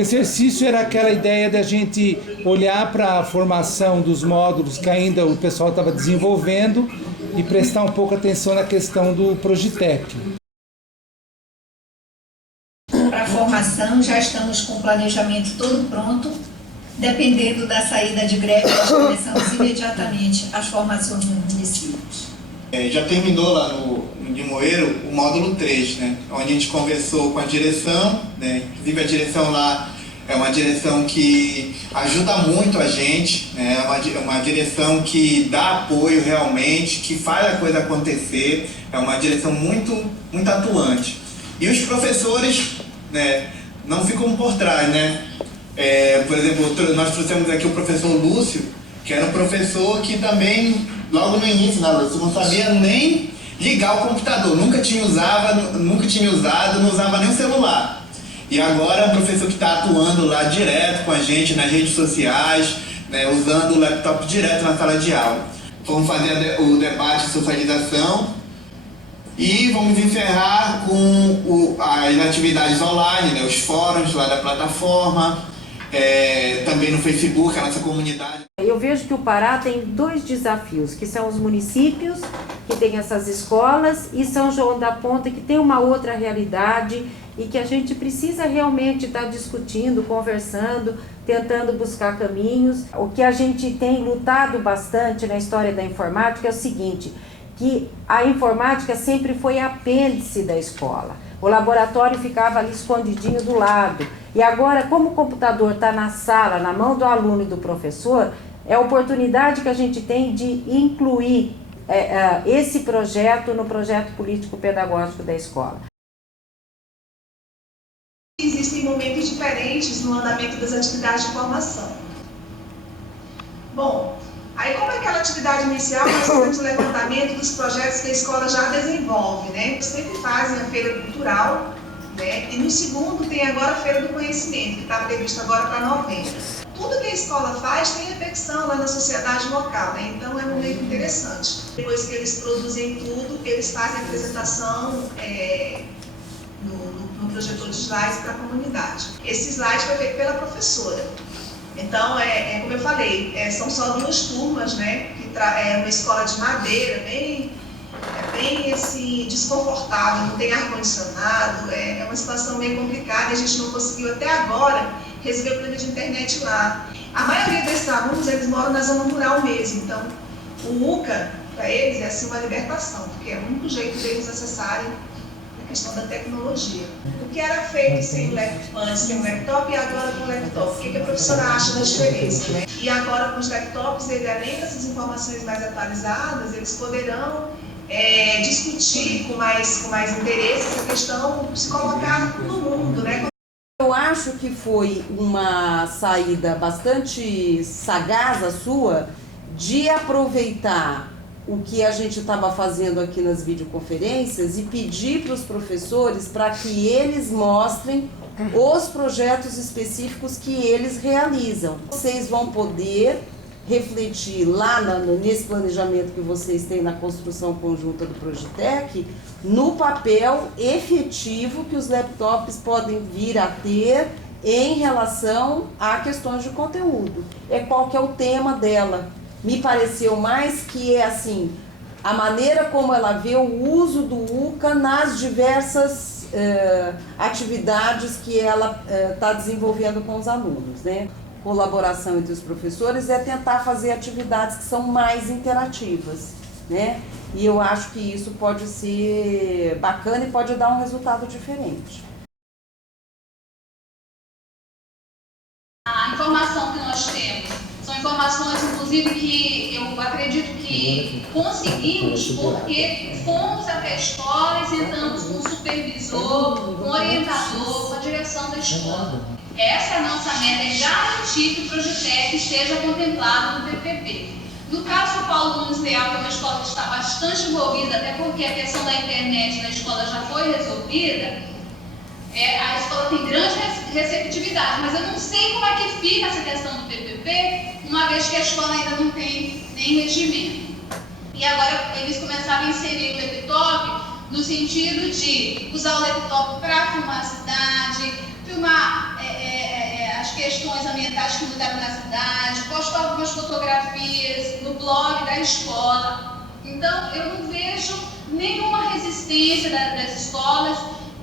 exercício era aquela ideia da gente olhar para a formação dos módulos que ainda o pessoal estava desenvolvendo e prestar um pouco atenção na questão do Progitec. Para a formação, já estamos com o planejamento todo pronto. Dependendo da saída de greve, nós começamos imediatamente as formações nos municípios. Já terminou lá no Limoeiro o módulo 3, né? Onde a gente conversou com a direção, né? Inclusive a direção lá é uma direção que ajuda muito a gente, né? É uma direção que dá apoio realmente, que faz a coisa acontecer, é uma direção muito atuante. E os professores, né, não ficam por trás, né? Por exemplo, nós trouxemos aqui o professor Lúcio, que era um professor que também, logo no início, né, Lúcio, não sabia nem ligar o computador, nunca tinha usado, não usava nem o celular. E agora é um professor que está atuando lá direto com a gente nas redes sociais, né, usando o laptop direto na sala de aula. Vamos fazer o debate de socialização e vamos encerrar com as atividades online, né, os fóruns lá da plataforma, também no Facebook, a nossa comunidade. Eu vejo que o Pará tem 2 desafios, que são os municípios, que tem essas escolas, e São João da Ponta, que tem uma outra realidade e que a gente precisa realmente estar discutindo, conversando, tentando buscar caminhos. O que a gente tem lutado bastante na história da informática é o seguinte, que a informática sempre foi apêndice da escola. O laboratório ficava ali escondidinho do lado. E agora, como o computador está na sala, na mão do aluno e do professor, é a oportunidade que a gente tem de incluir esse projeto no projeto político-pedagógico da escola. Existem momentos diferentes no andamento das atividades de formação. Bom, aí como é aquela atividade inicial, nós fazemos o levantamento dos projetos que a escola já desenvolve, né? Sempre fazem a feira cultural, né? E no segundo tem agora a feira do conhecimento, que está prevista agora para novembro. Tudo que a escola faz tem reflexão lá na sociedade local, né? Então é um momento interessante. Depois que eles produzem tudo, eles fazem a apresentação no projetor de slides para a comunidade. Esse slide foi feito pela professora. Então, como eu falei, são só 2 turmas, né? Que é uma escola de madeira, bem assim, desconfortável, não tem ar-condicionado, é uma situação bem complicada e a gente não conseguiu até agora resolver o problema de internet lá. A maioria desses alunos, eles moram na zona rural mesmo, então o UCA, para eles, é assim uma libertação, porque é o único jeito deles acessarem a questão da tecnologia. O que era feito sem antes sem o laptop e agora com o laptop? O que a professora acha da diferença, né? E agora com os laptops, além dessas informações mais atualizadas, eles poderão discutir com mais interesse essa questão, se colocar no mundo, né? Eu acho que foi uma saída bastante sagaz a sua de aproveitar o que a gente estava fazendo aqui nas videoconferências e pedir para os professores para que eles mostrem os projetos específicos que eles realizam. Vocês vão poder refletir lá nesse planejamento que vocês têm na construção conjunta do Progitec, no papel efetivo que os laptops podem vir a ter em relação a questões de conteúdo. Qual que é o tema dela. Me pareceu mais que assim, a maneira como ela vê o uso do UCA nas diversas atividades que ela está desenvolvendo com os alunos, né? Colaboração entre os professores é tentar fazer atividades que são mais interativas, né? E eu acho que isso pode ser bacana e pode dar um resultado diferente. A informação que nós temos são informações, inclusive, que eu acredito que conseguimos porque fomos até a escola e sentamos com o supervisor, com o orientador, com a direção da escola. Essa é a nossa meta, é garantir que o Progitec esteja contemplado no PPP. No caso do Paulo Nunes Leal, que é uma escola que está bastante envolvida, até porque a questão da internet na escola já foi resolvida, a escola tem grande receptividade, mas eu não sei como é que fica essa questão do PPP, uma vez que a escola ainda não tem nem regimento. E agora eles começaram a inserir o laptop no sentido de usar o laptop para filmar a cidade, filmar as questões ambientais que mudaram na cidade, postou algumas fotografias no blog da escola. Então, eu não vejo nenhuma resistência das escolas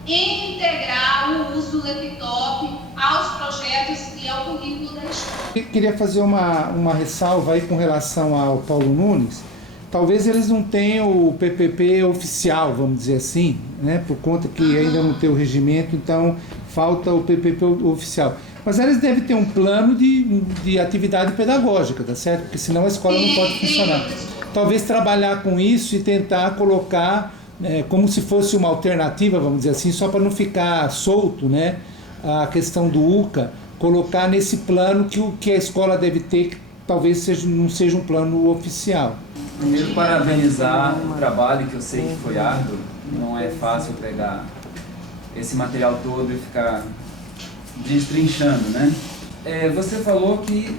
em integrar o uso do laptop aos projetos e ao currículo da escola. Eu queria fazer uma ressalva aí com relação ao Paulo Nunes. Talvez eles não tenham o PPP oficial, vamos dizer assim, né? Por conta que ainda não tem o regimento, então falta o PPP oficial. Mas eles devem ter um plano de atividade pedagógica, tá certo? Porque senão a escola não pode funcionar. Talvez trabalhar com isso e tentar colocar como se fosse uma alternativa, vamos dizer assim, só para não ficar solto, né? A questão do UCA, colocar nesse plano que o que a escola deve ter, que talvez não seja um plano oficial. Primeiro, parabenizar o trabalho, que eu sei que foi árduo. Não é fácil pegar esse material todo e ficar destrinchando, né? Você falou que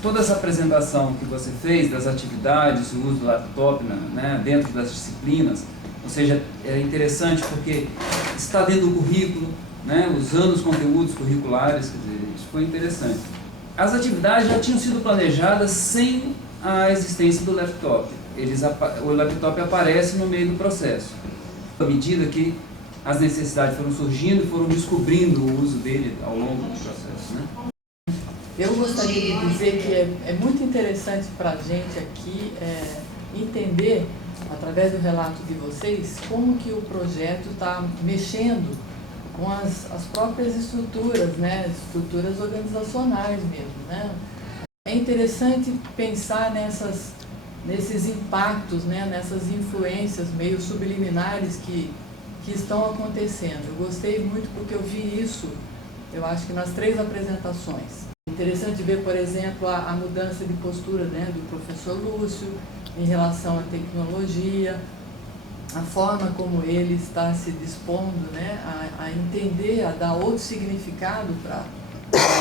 toda essa apresentação que você fez das atividades, o uso do laptop, né, dentro das disciplinas, ou seja, é interessante porque está dentro do currículo, né, usando os conteúdos curriculares, quer dizer, isso foi interessante. As atividades já tinham sido planejadas sem a existência do laptop. O laptop aparece no meio do processo. À medida que as necessidades foram surgindo e foram descobrindo o uso dele ao longo do processo, né? Eu gostaria de dizer que é muito interessante para a gente aqui entender, através do relato de vocês, como que o projeto está mexendo com as próprias estruturas, né? Estruturas organizacionais mesmo, né? É interessante pensar nesses impactos, né? Nessas influências meio subliminares que estão acontecendo. Eu gostei muito porque eu vi isso, eu acho que nas 3 apresentações. Interessante ver, por exemplo, a mudança de postura, né, do professor Lúcio em relação à tecnologia, a forma como ele está se dispondo, né, a entender, a dar outro significado para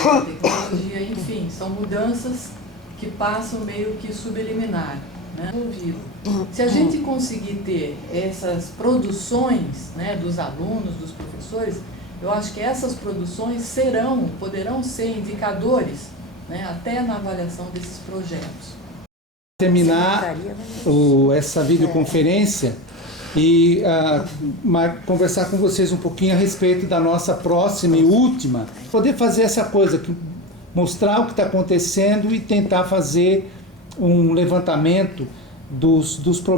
a tecnologia. Enfim, são mudanças que passam meio que subliminar, né, no vivo. Se a gente conseguir ter essas produções, né, dos alunos, dos professores, eu acho que essas produções poderão ser indicadores, né, até na avaliação desses projetos. Terminar essa videoconferência e conversar com vocês um pouquinho a respeito da nossa próxima e última. Poder fazer essa coisa, mostrar o que está acontecendo e tentar fazer um levantamento dos problemas.